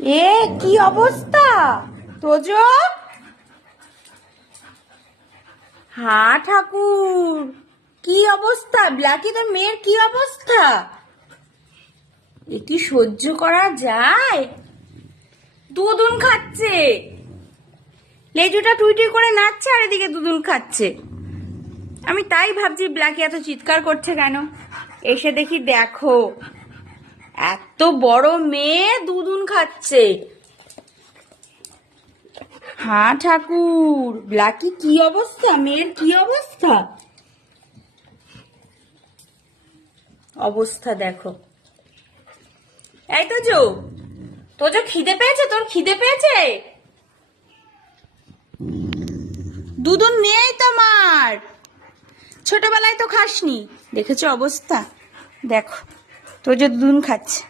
এ কি অবস্থা তোজো? হ্যাঁ ঠাকুর, কি অবস্থা? ব্ল্যাকি তোর মেয়ের কি অবস্থা? এ কি সহ্য করা যায়? দুধুন খাচ্ছে, লেজুটা টুই টুই করে নাচছে আর এদিকে দুধুন খাচ্ছে। আমি তাই ভাবছি ব্ল্যাকি এত চিৎকার করছে কেন। এসে দেখি দেখো এত বড় মেয়ে দুধুন খাচ্ছে। হ্যাঁ ঠাকুর, ব্ল্যাকি কি অবস্থা, মেয়ের কি অবস্থা? অবস্থা দেখো। এই তোজো, তোজো খিদে পেয়েছে? তোর খিদে পেয়েছে? দুধুন নেই তোমার, ছোটবেলায় তো খাসনি। দেখেছো অবস্থা, দেখো তোজো দুধুন খাচ্ছে।